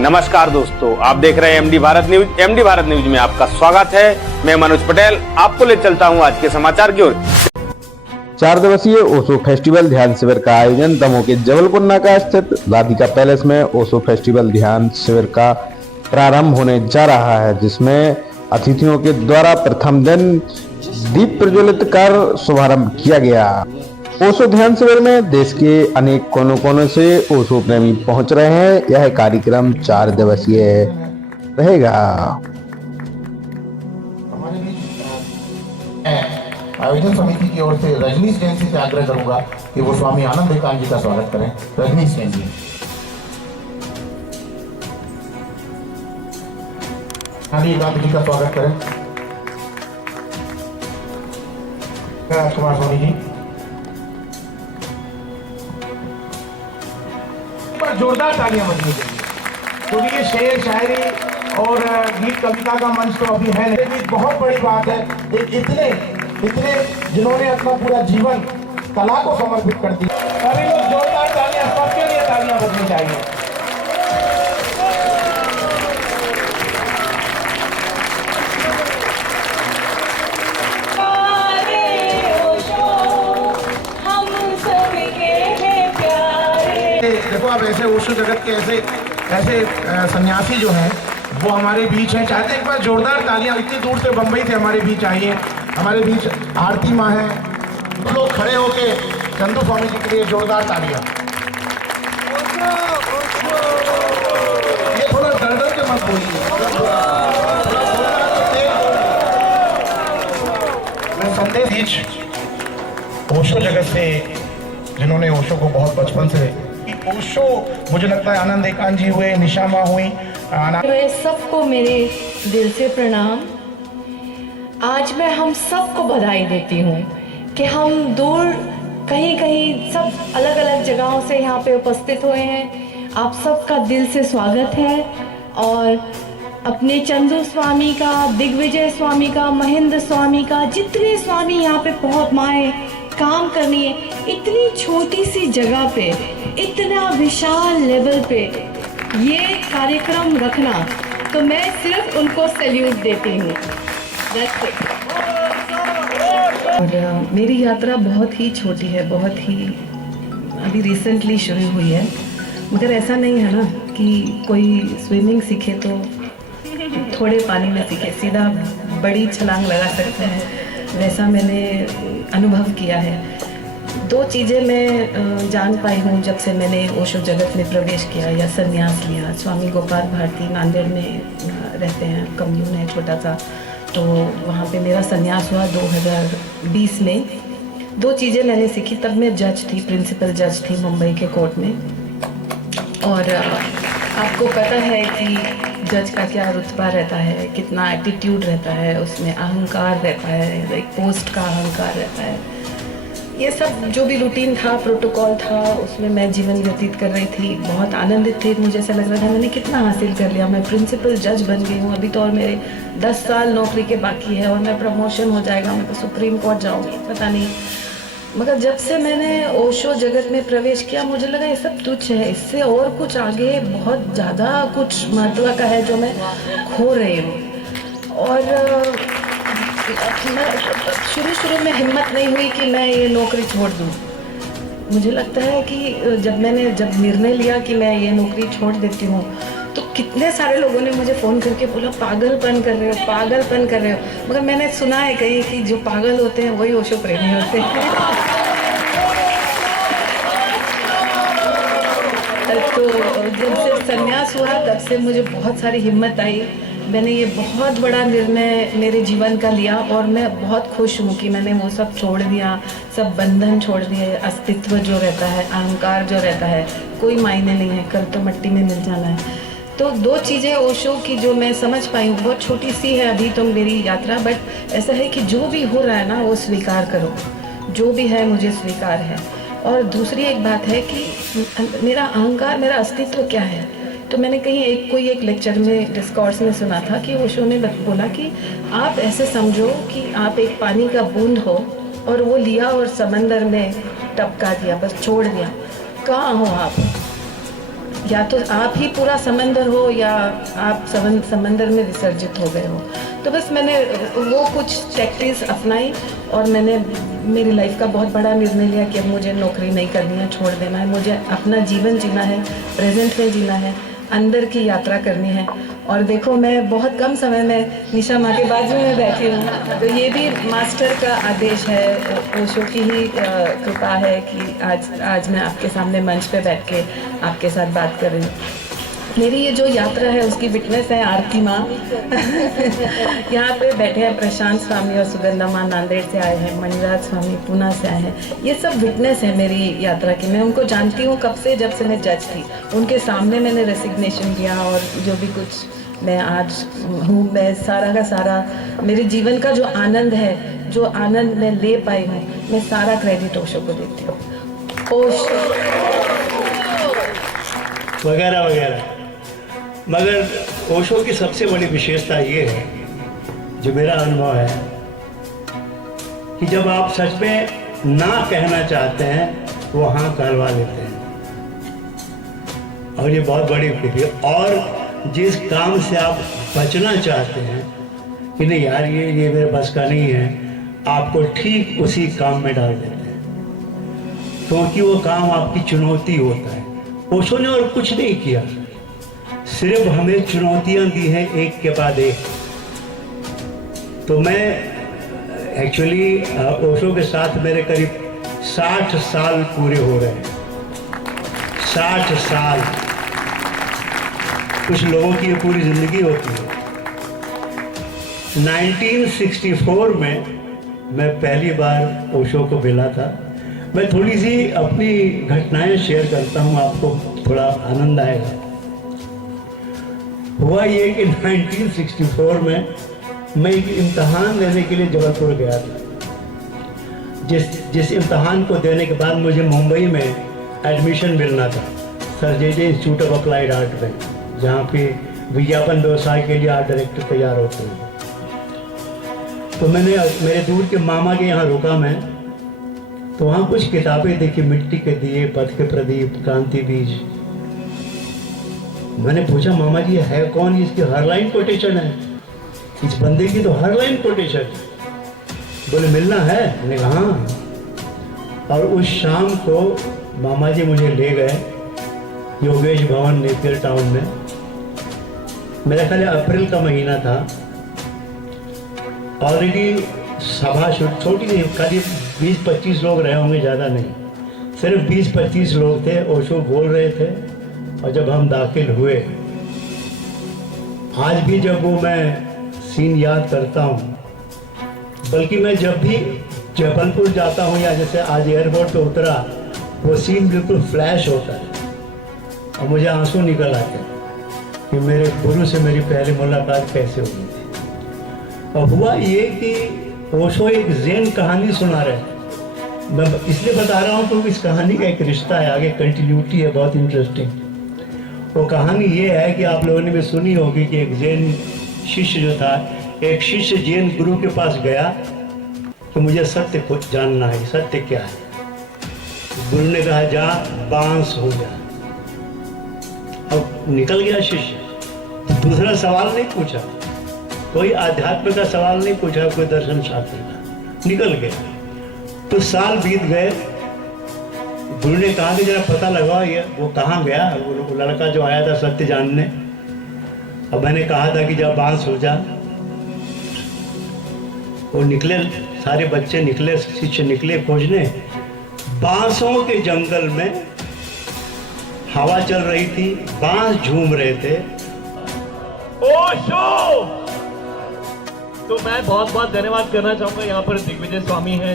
नमस्कार दोस्तों, आप देख रहे हैं MD Bharat news. MD Bharat news में आपका स्वागत है। मैं मनोज पटेल आपको ले चलता हूं आज के समाचार की ओर। 4 दिवसीय ओशो फेस्टिवल ध्यान शिविर का आयोजन दमोह के जबलपुर नाका स्थित राधिका पैलेस में ओशो फेस्टिवल ध्यान शिविर का प्रारंभ होने जा रहा है, जिसमें अतिथियों के द्वारा प्रथम दिन दीप प्रज्वलित कर शुभारंभ किया गया। ओशो ध्यान शिविर में देश के अनेक कोनों कोनों से ओशो प्रेमी पहुंच रहे हैं। यह कार्यक्रम 4 दिवसीय रहेगा। आयोजन समिति की ओर से रजनीश जैन से आग्रह करूंगा कि वो स्वामी आनंद एकांत जी का स्वागत करें। रजनीश जैन जी, आनंद एकांत जी का स्वागत करें। राजकुमार स्वामी जी, पर जोरदार तालियां बजनी चाहिए, क्योंकि ये शेर शायरी और गीत कविता का मंच तो अभी है नहीं। बहुत बड़ी बात है, इतने जिन्होंने अपना पूरा जीवन कला को समर्पित कर दिया। सभी लोग जोरदार तालियां, सबके लिए तालियां बजनी चाहिए। देखो, अब ऐसे ओशो जगत के ऐसे सन्यासी जो हैं वो हमारे बीच हैं। चाहते हैं एक बार जोरदार तालियां, इतनी दूर से बंबई से हमारे बीच आई हैं। हमारे बीच आरती माँ है। तो लोग खड़े होके चंदू स्वामी जी के लिए जोरदार तालियां। ये थोड़ा डर के मत बोलिए। मैं संदेश बीच ओशो जगत से, जिन्होंने ओशो को बहुत बचपन से, ओशो मुझे लगता है आनंद एकांत जी हुए, निशा माँ हुई, सबको मेरे दिल से प्रणाम। आज मैं हम सबको बधाई देती हूँ कि हम दूर कहीं सब अलग अलग जगहों से यहाँ पे उपस्थित हुए हैं। आप सबका दिल से स्वागत है। और अपने चंदू स्वामी का, दिग्विजय स्वामी का, महेंद्र स्वामी का, जितने स्वामी यहाँ पे बहुत माए काम करनी है, इतनी छोटी सी जगह पे, इतना विशाल लेवल पे ये कार्यक्रम रखना, तो मैं सिर्फ उनको सैल्यूट देती हूँ। और मेरी यात्रा बहुत ही छोटी है, बहुत ही अभी रिसेंटली शुरू हुई है। मगर ऐसा नहीं है ना कि कोई स्विमिंग सीखे तो थोड़े पानी में सीखे, सीधा बड़ी छलांग लगा सकते हैं। वैसा मैंने अनुभव किया है। 2 चीज़ें मैं जान पाई हूँ जब से मैंने ओशो जगत में प्रवेश किया या संन्यास लिया। स्वामी गोपाल भारती नांदेड़ में रहते हैं, कम्यून है छोटा सा, तो वहाँ पे मेरा संन्यास हुआ 2020 में। 2 चीज़ें मैंने सीखी। तब मैं जज थी, प्रिंसिपल जज थी मुंबई के कोर्ट में। और आपको पता है कि जज का क्या रुतबा रहता है, कितना एटीट्यूड रहता है, उसमें अहंकार रहता है, एक पोस्ट का अहंकार रहता है। ये सब जो भी रूटीन था, प्रोटोकॉल था, उसमें मैं जीवन व्यतीत कर रही थी। बहुत आनंदित थी। मुझे ऐसा लग रहा था मैंने कितना हासिल कर लिया, मैं प्रिंसिपल जज बन गई हूँ। अभी तो और मेरे 10 साल नौकरी के बाकी है और मैं प्रमोशन हो जाएगा, मैं तो सुप्रीम कोर्ट जाऊँगी, पता नहीं। मगर जब से मैंने ओशो जगत में प्रवेश किया, मुझे लगा ये सब तुच्छ है, इससे और कुछ आगे बहुत ज़्यादा कुछ महत्व का है जो मैं खो रही हूँ। और शुरू में हिम्मत नहीं हुई कि मैं ये नौकरी छोड़ दूँ। मुझे लगता है कि जब निर्णय लिया कि मैं ये नौकरी छोड़ देती हूँ, तो कितने सारे लोगों ने मुझे फ़ोन करके बोला पागलपन कर रहे हो, पागलपन कर रहे हो। मगर मैंने सुना है कहीं कि जो पागल होते हैं वही ओशो प्रेमी होते हैं। तो जब से संन्यास हुआ तब से मुझे बहुत सारी हिम्मत आई। मैंने ये बहुत बड़ा निर्णय मेरे जीवन का लिया और मैं बहुत खुश हूँ कि मैंने वो सब छोड़ दिया, सब बंधन छोड़ दिए। अस्तित्व जो रहता है, अहंकार जो रहता है, कोई मायने नहीं है, कल तो मिट्टी में मिल जाना है। तो 2 चीज़ें ओशो की जो मैं समझ पाई हूँ, बहुत छोटी सी है अभी तो मेरी यात्रा, बट ऐसा है कि जो भी हो रहा है ना वो स्वीकार करो, जो भी है मुझे स्वीकार है। और दूसरी एक बात है कि मेरा अहंकार, मेरा अस्तित्व क्या है। तो मैंने कहीं कोई एक लेक्चर में, डिस्कोर्स में सुना था कि ओशो ने बोला कि आप ऐसे समझो कि आप एक पानी का बूंद हो और वो लिया और समंदर में टपका दिया, बस छोड़ दिया। कहाँ हो आप? या तो आप ही पूरा समंदर हो या आप समंदर में विसर्जित हो गए हो। तो बस मैंने वो कुछ टैक्टिक्स अपनाई और मैंने मेरी लाइफ का बहुत बड़ा निर्णय लिया कि अब मुझे नौकरी नहीं करनी है, छोड़ देना है, मुझे अपना जीवन जीना है, प्रेजेंट में जीना है, अंदर की यात्रा करनी है। और देखो मैं बहुत कम समय में निशा माँ के बाजू में बैठी हूँ, तो ये भी मास्टर का आदेश है, ओशो की ही कृपा है कि आज मैं आपके सामने मंच पे बैठ के आपके साथ बात कर रही हूँ। मेरी ये जो यात्रा है उसकी विटनेस है आरती माँ। यहाँ पे बैठे हैं प्रशांत स्वामी और सुगंधा माँ नांदेड़ से आए हैं, मणिराज स्वामी पूना से आए हैं। ये सब विटनेस है मेरी यात्रा की। मैं उनको जानती हूँ कब से, जब से मैं जज थी। उनके सामने मैंने रेसिग्नेशन दिया और जो भी कुछ मैं आज हूँ, मैं सारा का सारा मेरे जीवन का जो आनंद है, जो आनंद मैं ले पाई हूँ, मैं सारा क्रेडिट ओशो को देती हूँ। ओशो वगैरह वगैरह। मगर ओशो की सबसे बड़ी विशेषता ये है, जो मेरा अनुभव है, कि जब आप सच में ना कहना चाहते हैं वो हाँ कहलवा लेते हैं। और ये बहुत बड़ी उपलब्धि है। और जिस काम से आप बचना चाहते हैं कि नहीं यार ये मेरे बस का नहीं है, आपको ठीक उसी काम में डाल देते हैं, क्योंकि वो काम आपकी चुनौती होता है। ओशो ने और कुछ नहीं किया, सिर्फ हमें चुनौतियां दी हैं एक के बाद एक। तो मैं एक्चुअली ओशो के साथ मेरे करीब 60 साल पूरे हो रहे हैं। 60 साल। कुछ लोगों की ये पूरी जिंदगी होती है। 1964 में मैं पहली बार ओशो को मिला था। मैं थोड़ी सी अपनी घटनाएं शेयर करता हूं, आपको थोड़ा आनंद आएगा। हुआ ये कि 1964 में मैं एक इम्तहान देने के लिए जबलपुर गया था। जिस इम्तहान को देने के बाद मुझे मुंबई में एडमिशन मिलना था, sir J institute of applied art में, जहाँ पे विज्ञापन व्यवसाय के लिए आर्ट डायरेक्टर तैयार होते हैं। तो मैंने मेरे दूर के मामा के यहाँ रुका मैं, तो वहाँ कुछ किताबें देखी, मिट्टी के दिए, पथ के प्रदीप, क्रांति बीज। मैंने पूछा, मामा जी है कौन? इसकी हर लाइन कोटेशन है, इस बंदे की तो हर लाइन कोटेशन है। बोले मिलना है? मैंने कहा हाँ। और उस शाम को मामा जी मुझे ले गए योगेश भवन नेपियर टाउन में। मेरा ख्याल अप्रैल का महीना था। ऑलरेडी सभा छोटी थी, करीब 20-25 लोग रहे होंगे, ज़्यादा नहीं, सिर्फ 20-25 लोग थे। ओशो बोल रहे थे और जब हम दाखिल हुए, आज भी जब वो मैं सीन याद करता हूँ, बल्कि मैं जब भी जबलपुर जाता हूँ या जैसे आज एयरपोर्ट पे उतरा, वो सीन बिल्कुल फ्लैश होता है और मुझे आंसू निकल आते हैं कि मेरे गुरु से मेरी पहली मुलाकात कैसे हुई थी। और हुआ ये कि ओशो एक ज़ेन कहानी सुना रहे थे। मैं इसलिए बता रहा हूँ क्योंकि इस कहानी का एक रिश्ता है, आगे कंटिन्यूटी है, बहुत इंटरेस्टिंग। वो कहानी ये है कि आप लोगों ने भी सुनी होगी कि एक जैन शिष्य जो था, एक शिष्य जैन गुरु के पास गया कि मुझे सत्य को जानना है, सत्य क्या है। गुरु ने कहा जा बांस हो जा। अब निकल गया शिष्य, दूसरा सवाल नहीं पूछा, कोई आध्यात्म का सवाल नहीं पूछा, कोई दर्शन शास्त्र का, निकल गया। तो साल बीत गए। गुरु ने कहा कि जरा पता लगाओ ये वो कहाँ गया, वो लड़का जो आया था सत्य जानने। अब मैंने कहा था कि जब बांस हो जा। वो निकले, सारे बच्चे निकले, शिष्य निकले खोजने। बांसों के जंगल में हवा चल रही थी, बांस झूम रहे थे। ओशो! तो मैं बहुत बहुत धन्यवाद करना चाहूंगा। यहाँ पर दिग्विजय स्वामी हैं।